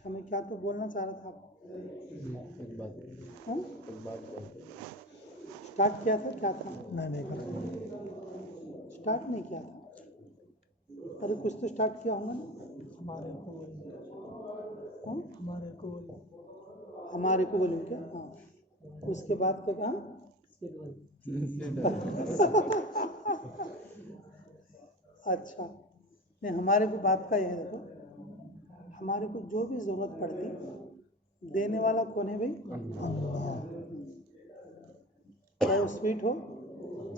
अच्छा, मैं क्या तो बोलना चाह रहा था आपको। स्टार्ट किया था, क्या था? नहीं स्टार्ट नहीं किया था। अरे कुछ तो स्टार्ट किया होगा ना। हमारे को हमारे को बोलूँ क्या? हाँ, उसके बाद क्या कहा? अच्छा, नहीं, हमारे को बात का यह है, देखो, हमारे को जो भी ज़रूरत पड़ती, देने वाला कौन है भाई? चाहे वो स्वीट हो,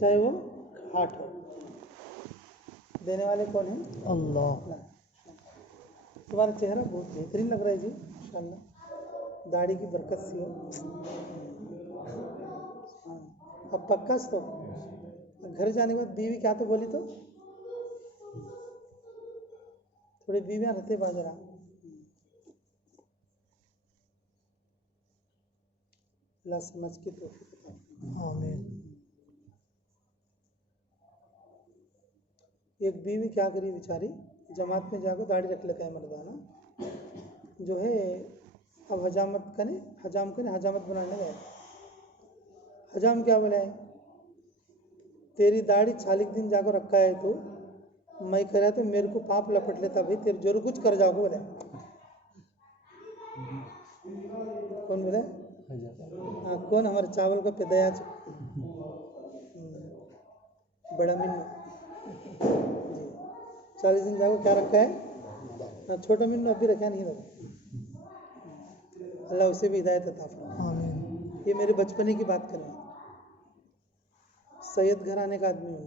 चाहे वो हार्ट हो, देने वाले कौन है? अल्लाह। तुम्हारा चेहरा बहुत बेहतरीन लग रहा है जी, इंशाल्लाह, दाढ़ी की बरकत सी हो। हाँ, अब पक्का तो घर जाने के बाद बीवी क्या तो बोली, तो थोड़ी बीवियाँ रहते बाजरा। अल्लाह समझ के तौफीक अता फरमाए। आमीन। एक बीवी क्या करी बेचारी, जमात में जाकर दाढ़ी रख लेता है मर्दाना, जो है अब हजामत बनाने गए। हजाम क्या बोला है? तेरी दाढ़ी 40 दिन जाकर रखा है तो मैं कह रहा तो मेरे को पाप लपट लेता भाई, तेरे जरूर कुछ कर जाओगे बोला। कौन बोला? हाँ, कौन? हमारे चावल का पैदया बड़ा मिन्नू जी। 40 दिन जाकर क्या रखा है? हाँ, छोटा मिन्नू अभी रखा नहीं रखा। अल्लाह उसे भी हिदायत अता फरमाए। आमीन। ये मेरे बचपने की बात कर रहा हूँ। सैयद घराने का आदमी हूँ,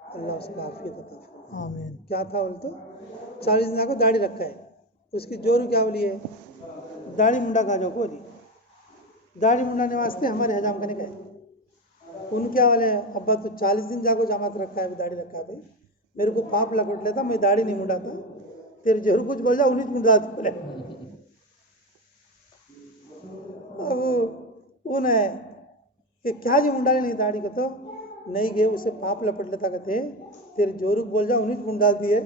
अल्लाह उसको आफियत अता फरमाए। आमीन। क्या था बोल तो 40 दिन जाकर दाढ़ी रखा है, उसकी जोरू क्या बोली है? दाढ़ी मुंडा खा जाओ बोली। दाढ़ी मुंडाने वास्ते हमारे हजाम करने गए। उन क्या वाले अब्बा तो 40 दिन जाको जमात रखा है, दाढ़ी रखा है भाई, मेरे को पाप लपट लेता, मैं दाढ़ी नहीं मुंडाता, तेरे जरूर कुछ बोल जाओ, उन्हीं मुंडाती बोले। अब उन है कि क्या जी मुंडाली नहीं दाढ़ी को, तो नहीं गए, उसे पाप लपट लेता कहते, तेरे जोरू बोल जाओ, उन्हीं मुंडा दिए,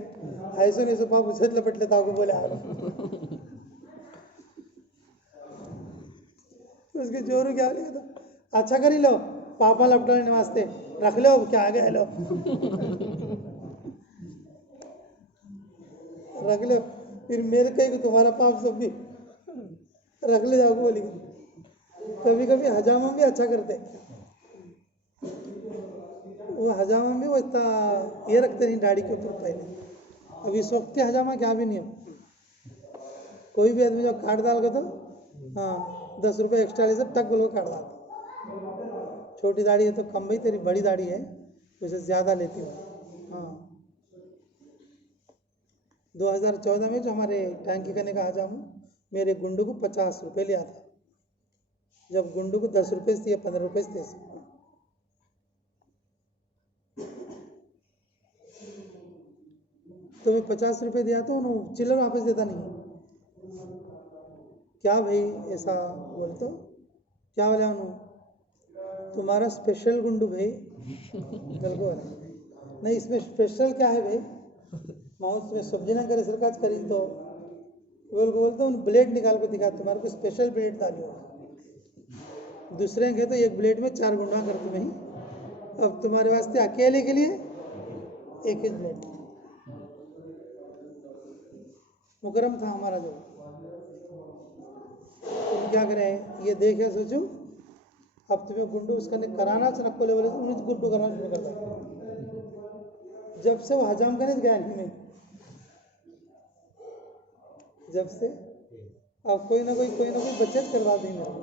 ऐसे नहीं, पाप उसे लपट लेता होगा बोले। उसके जोरू क्या बोले, अच्छा करी लो, पापा लपटाने वास्ते रख लो, क्या आ गए लो रख लो, फिर मेरे कहीं को तुम्हारा पाप सब भी रख ले जाओ बोली। कभी कभी हजामा भी अच्छा करते, वो हजामा में वो इतना ये रखते नहीं दाढ़ी के ऊपर पहले। अब इस वक्त के हजामा क्या भी नहीं हो, कोई भी आदमी जो काट डाल का तो हाँ 10 रुपये एक्स्ट्रा ले, सब टक बोलो काट डालता। छोटी दाढ़ी है तो कम भाई, तेरी बड़ी दाढ़ी है उसे ज़्यादा लेती हूँ। हाँ, 2014 में जो हमारे टैंकी करने का हजाम, मेरे गुंडू को 50 रुपये लिया था, जब गुंडू को 10 रुपये से या 15 रुपये से। तो मैं 50 रुपये दिया तो उन्होंने चिल्लर वापस देता नहीं। क्या भाई ऐसा बोल, तो क्या बोला उन्होंने, तुम्हारा स्पेशल गुंडू भाई बिल्कुल नहीं, इसमें स्पेशल क्या है भाई, माउस में सब्जी ना करे सरकार करी तो बोलते उन ब्लेड निकाल कर दिखा, तुम्हारे को स्पेशल ब्लेड डाली हो, दूसरे के तो एक ब्लेड में 4 गुंडा कर तुम्हें, अब तुम्हारे वास्ते अकेले के लिए एक ही ब्लेड। मुकरम था हमारा जो, तुम क्या करें ये देखे सोचो, अब तुम्हें गुंडू उसका नहीं कराना चनक्को लेवल तो उन्हीं गुंडू कराना शुरू कर दिया। जब से वो हजाम करने गया नहीं, जब से अब कोई ना कोई बचत करवा देंगे मेरे को।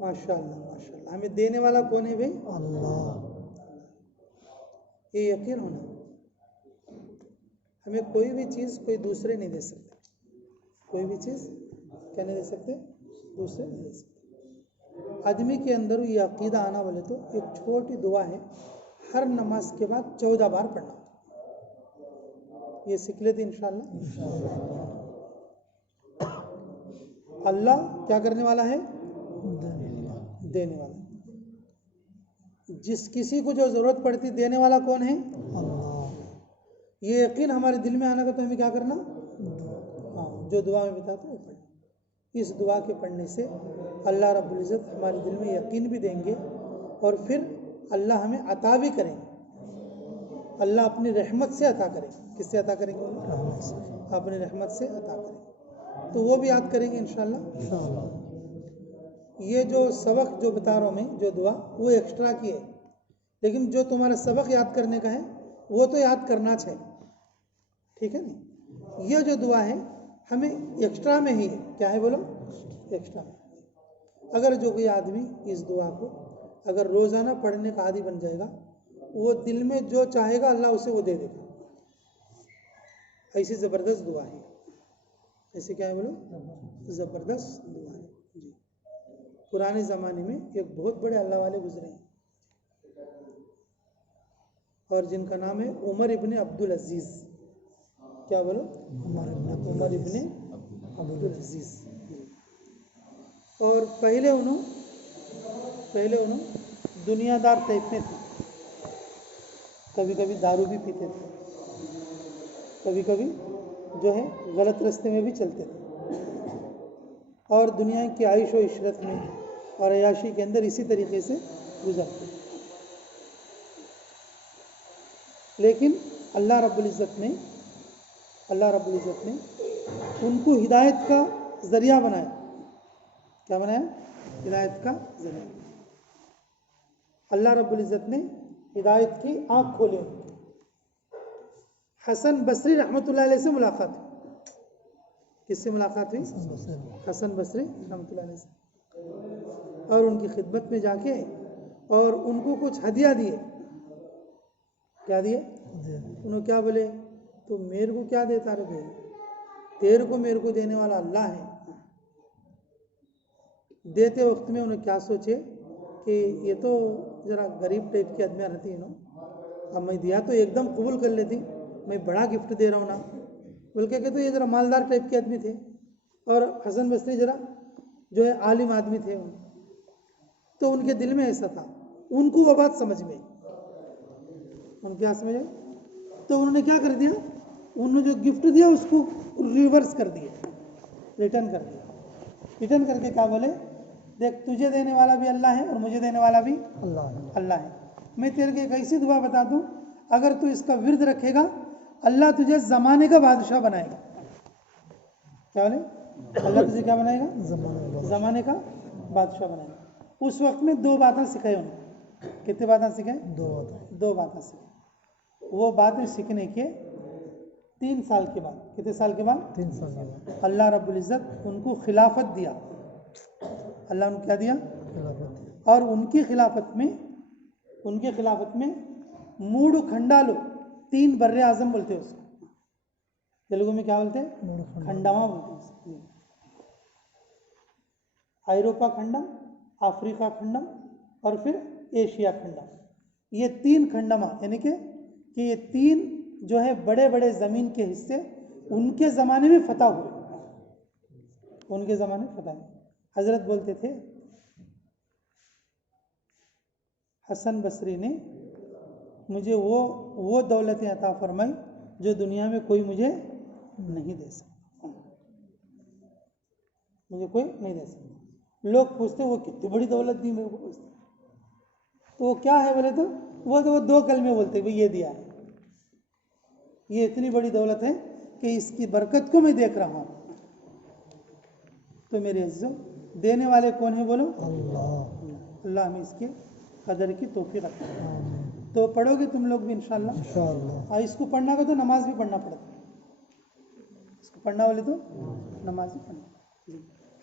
माशाल्लाह माशाल्लाह, हमें देने वाला कौन है भाई? अल्लाह। ये यकीन होना, हमें कोई भी चीज़ कोई दूसरे नहीं दे सकते, कोई भी चीज़ क्या नहीं दे सकते, दूसरे नहीं दे सकते। आदमी के अंदर ये अकीदा आना बोले तो एक छोटी दुआ है, हर नमाज के बाद 14 बार पढ़ना, ये सीख लेते इंशाल्लाह। अल्लाह क्या करने वाला है? देने वाला। जिस किसी को जो जरूरत पड़ती देने वाला कौन है? अल्लाह। ये यकीन हमारे दिल में आना का तो हमें क्या करना, हाँ, जो दुआ में बताता वो पढ़ना। इस दुआ के पढ़ने से अल्लाह रब्बुल इज़्ज़त हमारे दिल में यकीन भी देंगे और फिर अल्लाह हमें अता भी करेंगे। अल्लाह अपनी रहमत से अता करेंगे। किससे अता करेंगे? अपनी रहमत से अता करेंगे। तो वो भी याद करेंगे इंशाअल्लाह। ये जो सबक जो बता रहा हूँ मैं, जो दुआ, वो एक्स्ट्रा की है, लेकिन जो तुम्हारा सबक याद करने का है वो तो याद करना चाहिए, ठीक है ना। ये जो दुआ है हमें एक्स्ट्रा में ही है। क्या है बोलो? एक्स्ट्रा में। अगर जो कोई आदमी इस दुआ को अगर रोज़ाना पढ़ने का आदी बन जाएगा, वो दिल में जो चाहेगा अल्लाह उसे वो दे देगा। ऐसी ज़बरदस्त दुआ है। ऐसे क्या है बोलो? ज़बरदस्त दुआ है जी। पुराने ज़माने में एक बहुत बड़े अल्लाह वाले गुजरे हैं और जिनका नाम है उमर इब्ने अब्दुल अजीज़। क्या बोलो? उमर इब्ने अब्दुल अजीज़। और पहले उन्होंने दुनियादार टाइप में थे। कभी कभी दारू भी पीते थे, कभी कभी जो है गलत रास्ते में भी चलते थे और दुनिया की आयशो इशरत में और अयाशी के अंदर इसी तरीके से गुजरते थे। लेकिन अल्लाह रब्बुल इज़्ज़त ने उनको हिदायत का ज़रिया बनाया। क्या बनाया? हिदायत का ज़रिया। अल्लाह रब्बुल इज़्ज़त ने हिदायत की आँख खोली। हसन बसरी रहमतुल्लाह अलैह से मुलाकात हुई। किससे मुलाकात हुई? हसन बसरी रहमतुल्लाह अलैह से। और उनकी खिदमत में जाके और उनको कुछ हदिया दिए। क्या दिए? उन्होंने क्या बोले? तो मेरे को क्या देता रे भाई, तेरे को मेरे को देने वाला अल्लाह है। देते वक्त में उन्हें क्या सोचे कि ये तो ज़रा गरीब टाइप की आदमी रहती है ना, अब मैं दिया तो एकदम कबूल कर लेती, मैं बड़ा गिफ्ट दे रहा हूँ ना, बोल के तो ये ज़रा मालदार टाइप के आदमी थे और हसन बसरी ज़रा जो है आलिम आदमी थे। तो उनके दिल में ऐसा था, उनको वो बात समझ में, उन क्या समझ आई? तो उन्होंने क्या कर दिया, उन्होंने जो गिफ्ट दिया उसको रिवर्स कर दिया, रिटर्न कर दिया। रिटर्न करके क्या बोले? देख, तुझे देने वाला भी अल्लाह है और मुझे देने वाला भी अल्लाह है। मैं तेरे को एक ऐसी दुआ बता दूं, अगर तू इसका विर्द रखेगा अल्लाह तुझे ज़माने का बादशाह बनाएगा। क्या बोले? अल्लाह तुझे क्या बनाएगा? ज़माने का बादशाह बनाएगा। उस वक्त में दो बातें सिखाई उन्होंने। कितनी बातें सिखाई? दो बातें सिखाई। वो बातें सीखने के 3 साल के बाद, कितने साल के बाद? 3 साल के बाद अल्लाह रब्बुल इज़्ज़त उनको खिलाफत दिया। अल्लाह ने क्या दिया? खिलाफत। और उनकी खिलाफत में मूड खंडालो, 3 बर्रे आजम बोलते हैं उसको, तेलुगु में क्या बोलते हैं? खंडामा बोलते हैं। यूरोपा खंडम, अफ्रीका खंडम और फिर एशिया खंडम। ये 3 खंडमा, यानी कि ये 3 जो है बड़े बड़े ज़मीन के हिस्से उनके ज़माने में फतह हुए। उनके ज़माने में फतह हुए। हज़रत बोलते थे, हसन बसरी ने मुझे वो दौलतें अता फरमाई जो दुनिया में कोई मुझे नहीं दे सकता, मुझे कोई नहीं दे सकता। लोग पूछते वो कितनी बड़ी दौलत दी मेरे को, पूछते तो वो क्या है बोले तो वो 2 कलमे बोलते, भाई ये दिया है, ये इतनी बड़ी दौलत है कि इसकी बरकत को मैं देख रहा हूँ। तो मेरे अज़ीज़ों, देने वाले कौन है बोलो? अल्लाह हमें इसके कदर की तौफीक अता फरमाए। तो पढ़ोगे तुम लोग भी इंशाअल्लाह। इसको पढ़ना का तो नमाज भी पढ़ना पड़ता है। इसको पढ़ना बोले तो नमाज भी पढ़ना।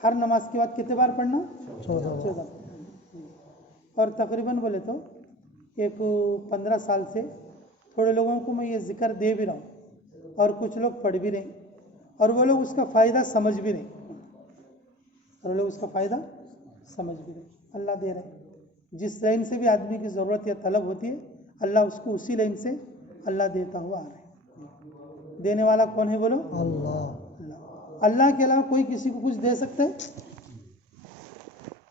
हर नमाज के बाद कितने बार पढ़ना? 14। और तकरीबन बोले तो एक 15 साल से थोड़े लोगों को मैं ये जिक्र दे भी रहा हूँ और कुछ लोग पढ़ भी रहे और वो लोग उसका फ़ायदा समझ भी रहे, अल्लाह दे रहे। जिस लाइन से भी आदमी की ज़रूरत या तलब होती है अल्लाह उसको उसी लाइन से अल्लाह देता हुआ आ रहा है। देने वाला कौन है बोलो? अल्लाह के अलावा कोई किसी को कुछ दे सकता है?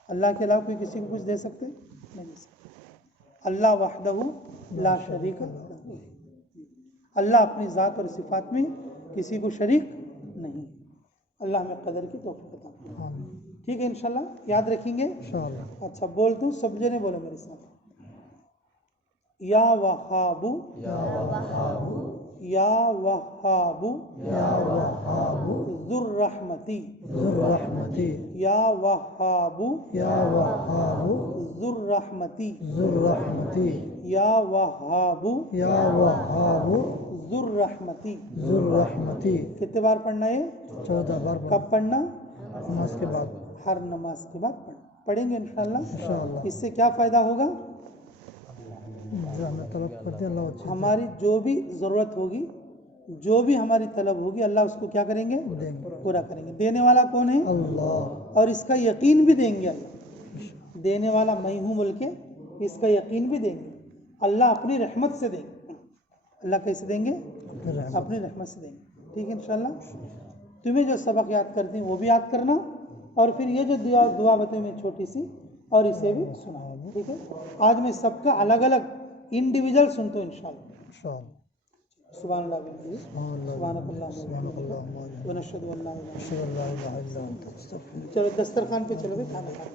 अल्लाह के अलावा कोई किसी को कुछ दे सकते? नहीं दे सकते। अल्लाह वहदहू ला शरीक लहू। अल्लाह अपनी ज़ात और सिफात में किसी को शरीक नहीं। अल्लाह हमें कदर की तौफीक अता फरमाए। ठीक है, इंशाल्लाह याद रखेंगे। अच्छा बोल तू, सब जने बोलो मेरे साथ। या वहाबू या वहाबू या वहाबू या वहाबू ज़ुर्रहमती ज़ुर्रहमती या वहाबू या वहाबू ज़ुर्रहमती ज़ुर्रहमती या वहाबू या वहाबू ज़ुर्रहमती ज़ुर्रहमती। कितने बार पढ़ना है? 14 बार। कब पढ़ना? नमाज के बाद, हर नमाज के बाद पढ़ेंगे इंशाल्लाह। इससे क्या फ़ायदा होगा? हमारी जो भी ज़रूरत होगी, जो भी हमारी तलब होगी, अल्लाह उसको क्या करेंगे? पूरा करेंगे। देने वाला कौन है? अल्लाह। और इसका यकीन भी देंगे अल्लाह। देने वाला मैं हूँ बोल के इसका यकीन भी देंगे। अल्लाह अपनी रहमत से देंगे। अल्लाह कैसे देंगे? अपनी रहमत से देंगे। ठीक है इंशाल्लाह। तुम्हें जो सबक याद करते हैं वो भी याद करना, और फिर ये जो दुआ बताई मैं छोटी सी, और इसे भी सुनाओ। ठीक है, आज मैं सबका अलग अलग इंडिविजुअल सुनता हूँ इंशाल्लाह। सुभानअल्लाह बिहम्दिही सुभानकल्लाहुम्मा व नशहदु अन ला इलाहा इल्ला अंत। चलो दस्तरखान पे चलो, खाना खाओ।